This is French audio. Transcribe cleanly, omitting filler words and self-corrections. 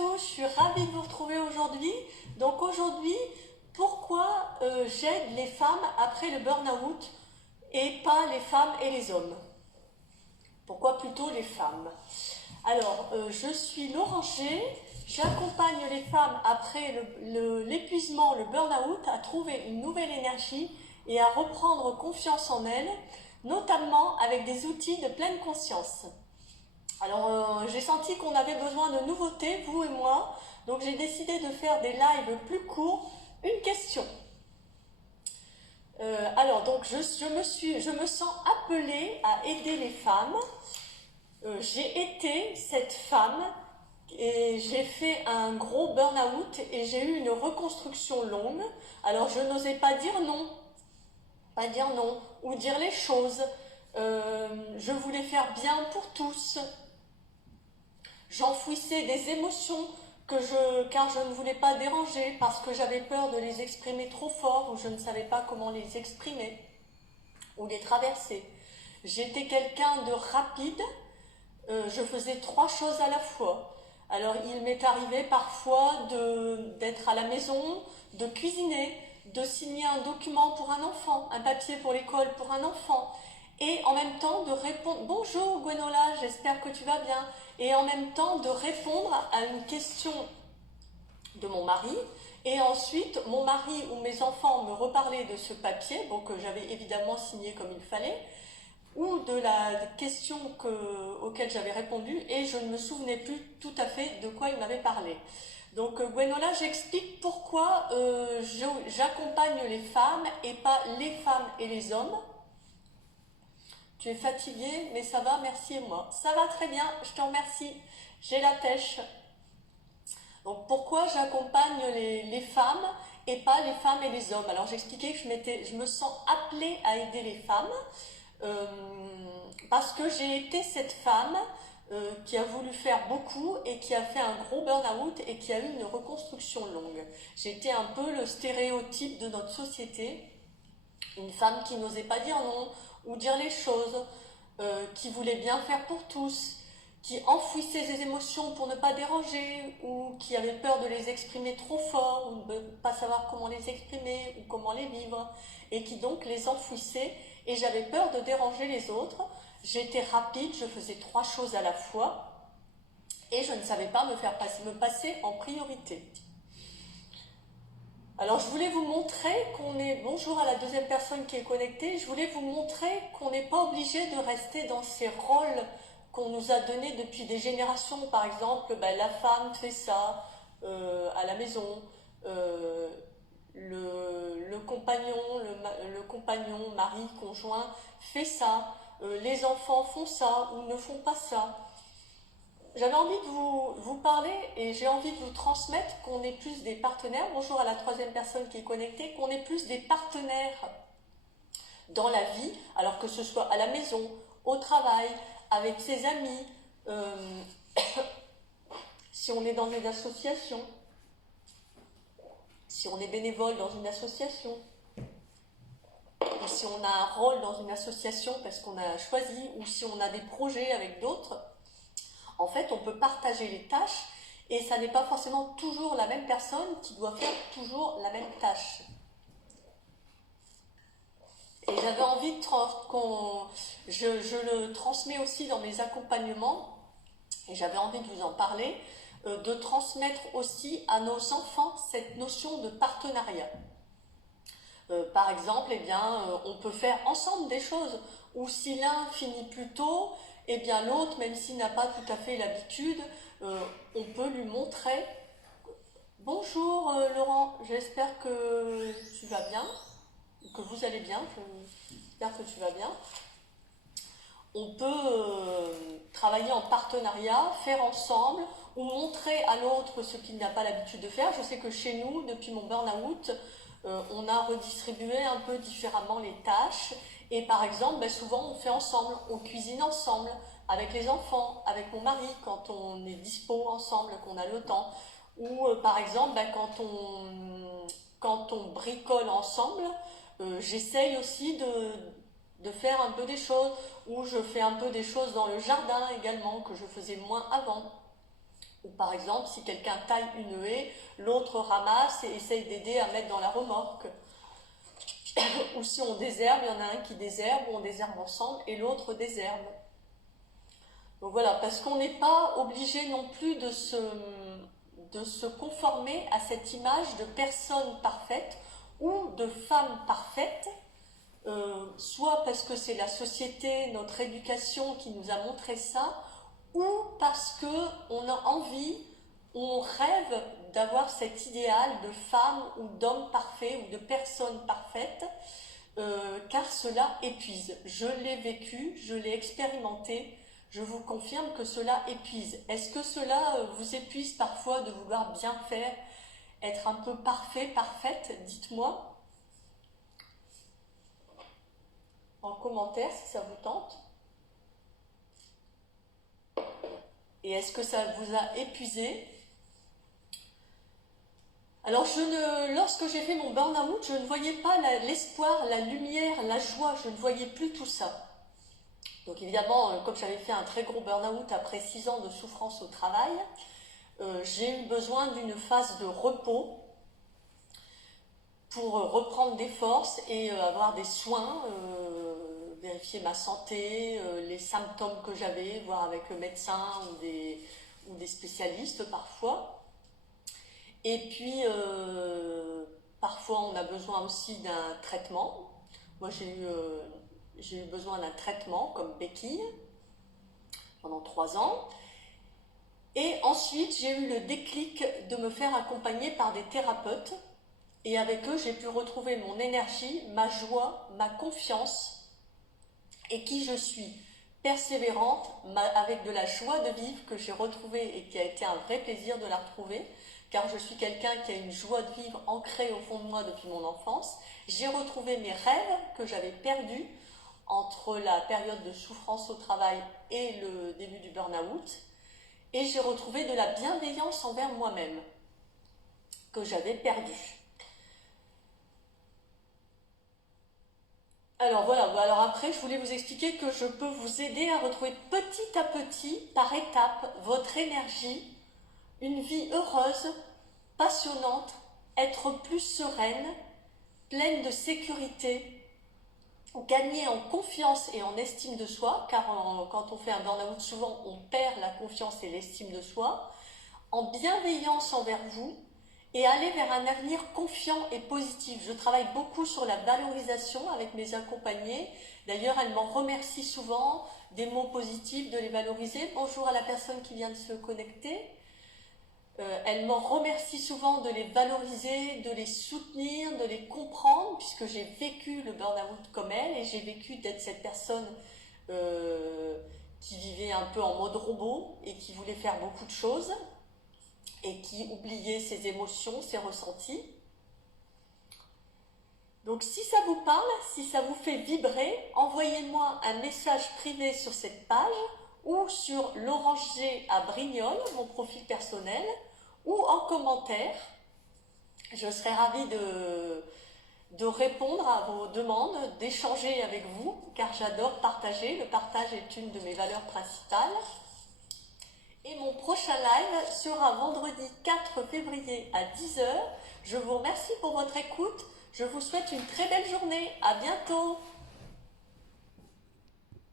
tous, je suis ravie de vous retrouver aujourd'hui. Donc aujourd'hui, pourquoi j'aide les femmes après le burn-out et pas les femmes et les hommes? Pourquoi plutôt les femmes? Alors, je suis Laurent G. J'accompagne les femmes après l'épuisement, le burn-out, à trouver une nouvelle énergie et à reprendre confiance en elles, notamment avec des outils de pleine conscience. Alors, j'ai senti qu'on avait besoin de nouveautés, vous et moi, donc j'ai décidé de faire des lives plus courts. Une question. Donc je me sens appelée à aider les femmes. J'ai été cette femme et j'ai fait un gros burn-out et j'ai eu une reconstruction longue. Alors je n'osais pas dire non, ou dire les choses. Je voulais faire bien pour tous. J'enfouissais des émotions car je ne voulais pas déranger, parce que j'avais peur de les exprimer trop fort, ou je ne savais pas comment les exprimer, ou les traverser. J'étais quelqu'un de rapide, je faisais 3 choses à la fois. Alors il m'est arrivé parfois d'être à la maison, de cuisiner, de signer un document pour un enfant, un papier pour l'école pour un enfant, et en même temps de répondre « Bonjour Gwenola, j'espère que tu vas bien », et en même temps de répondre à une question de mon mari, et ensuite mon mari ou mes enfants me reparlaient de ce papier, que j'avais évidemment signé comme il fallait, ou de la question auquel j'avais répondu, et je ne me souvenais plus tout à fait de quoi il m'avait parlé. Donc Gwenola, j'explique pourquoi j'accompagne les femmes et pas les femmes et les hommes. Tu es fatiguée, mais ça va, merci et moi. Ça va très bien, je te remercie, j'ai la pêche. Donc pourquoi j'accompagne les femmes et pas les femmes et les hommes? Alors j'expliquais que je me sens appelée à aider les femmes parce que j'ai été cette femme qui a voulu faire beaucoup et qui a fait un gros burn-out et qui a eu une reconstruction longue. J'étais un peu le stéréotype de notre société, une femme qui n'osait pas dire non ou dire les choses, qui voulait bien faire pour tous, qui enfouissait ses émotions pour ne pas déranger, ou qui avait peur de les exprimer trop fort, ou de ne pas savoir comment les exprimer, ou comment les vivre, et qui donc les enfouissait, et j'avais peur de déranger les autres. J'étais rapide, je faisais 3 choses à la fois, et je ne savais pas me passer en priorité. Alors je voulais vous montrer bonjour à la deuxième personne qui est connectée, je voulais vous montrer qu'on n'est pas obligé de rester dans ces rôles qu'on nous a donnés depuis des générations. Par exemple, la femme fait ça à la maison, le compagnon, mari, conjoint fait ça, les enfants font ça ou ne font pas ça. J'avais envie de vous parler et j'ai envie de vous transmettre qu'on est plus des partenaires. Bonjour à la 3e personne qui est connectée, qu'on est plus des partenaires dans la vie, alors que ce soit à la maison, au travail, avec ses amis, si on est dans une association, si on est bénévole dans une association, ou si on a un rôle dans une association parce qu'on a choisi, ou si on a des projets avec d'autres. En fait, on peut partager les tâches et ça n'est pas forcément toujours la même personne qui doit faire toujours la même tâche. Et j'avais envie je le transmets aussi dans mes accompagnements, et j'avais envie de vous en parler, de transmettre aussi à nos enfants cette notion de partenariat. Par exemple, on peut faire ensemble des choses, ou si l'un finit plus tôt, l'autre, même s'il n'a pas tout à fait l'habitude, on peut lui montrer. Bonjour Laurent, j'espère que tu vas bien, que vous allez bien, j'espère que tu vas bien. On peut travailler en partenariat, faire ensemble, ou montrer à l'autre ce qu'il n'a pas l'habitude de faire. Je sais que chez nous, depuis mon burn-out, on a redistribué un peu différemment les tâches. Et par exemple, souvent on fait ensemble, on cuisine ensemble, avec les enfants, avec mon mari, quand on est dispo ensemble, qu'on a le temps. Ou par exemple, quand on bricole ensemble, j'essaye aussi de faire un peu des choses, ou je fais un peu des choses dans le jardin également, que je faisais moins avant. Ou par exemple, si quelqu'un taille une haie, l'autre ramasse et essaye d'aider à mettre dans la remorque. Ou si on désherbe, il y en a un qui désherbe, ou on désherbe ensemble, et l'autre désherbe. Donc voilà, parce qu'on n'est pas obligé non plus de se conformer à cette image de personne parfaite ou de femme parfaite, soit parce que c'est la société, notre éducation qui nous a montré ça, ou parce qu'on a envie, on rêve d'avoir cet idéal de femme ou d'homme parfait ou de personne parfaite, car cela épuise. Je l'ai vécu, je l'ai expérimenté, je vous confirme que cela épuise. Est-ce que cela vous épuise parfois de vouloir bien faire, être un peu parfait, parfaite? Dites-moi en commentaire si ça vous tente. Et est-ce que ça vous a épuisé? Alors, lorsque j'ai fait mon burn-out, je ne voyais pas l'espoir, la lumière, la joie, je ne voyais plus tout ça. Donc évidemment, comme j'avais fait un très gros burn-out après 6 ans de souffrance au travail, j'ai eu besoin d'une phase de repos pour reprendre des forces et avoir des soins, vérifier ma santé, les symptômes que j'avais, voir avec le médecin ou des spécialistes parfois. Et puis, parfois, on a besoin aussi d'un traitement. Moi, j'ai eu besoin d'un traitement comme béquille pendant 3 ans. Et ensuite, j'ai eu le déclic de me faire accompagner par des thérapeutes. Et avec eux, j'ai pu retrouver mon énergie, ma joie, ma confiance et qui je suis. Persévérante, avec de la joie de vivre que j'ai retrouvée et qui a été un vrai plaisir de la retrouver, car je suis quelqu'un qui a une joie de vivre ancrée au fond de moi depuis mon enfance. J'ai retrouvé mes rêves que j'avais perdus entre la période de souffrance au travail et le début du burn-out. Et j'ai retrouvé de la bienveillance envers moi-même que j'avais perdue. Alors voilà, alors après je voulais vous expliquer que je peux vous aider à retrouver petit à petit, par étapes, votre énergie, une vie heureuse, passionnante, être plus sereine, pleine de sécurité, gagner en confiance et en estime de soi, car quand on fait un burn-out, souvent on perd la confiance et l'estime de soi, en bienveillance envers vous, et aller vers un avenir confiant et positif. Je travaille beaucoup sur la valorisation avec mes accompagnés. D'ailleurs, elles m'en remercient souvent, des mots positifs, de les valoriser. Bonjour à la personne qui vient de se connecter. Elles m'en remercient souvent de les valoriser, de les soutenir, de les comprendre, puisque j'ai vécu le burn-out comme elles, et j'ai vécu d'être cette personne qui vivait un peu en mode robot et qui voulait faire beaucoup de choses, et qui oubliait ses émotions, ses ressentis. Donc si ça vous parle, si ça vous fait vibrer, envoyez-moi un message privé sur cette page ou sur Laurence G à Brignoles, mon profil personnel, ou en commentaire. Je serai ravie de répondre à vos demandes, d'échanger avec vous, car j'adore partager. Le partage est une de mes valeurs principales. Et mon prochain live sera vendredi 4 février à 10 h. Je vous remercie pour votre écoute. Je vous souhaite une très belle journée. À bientôt.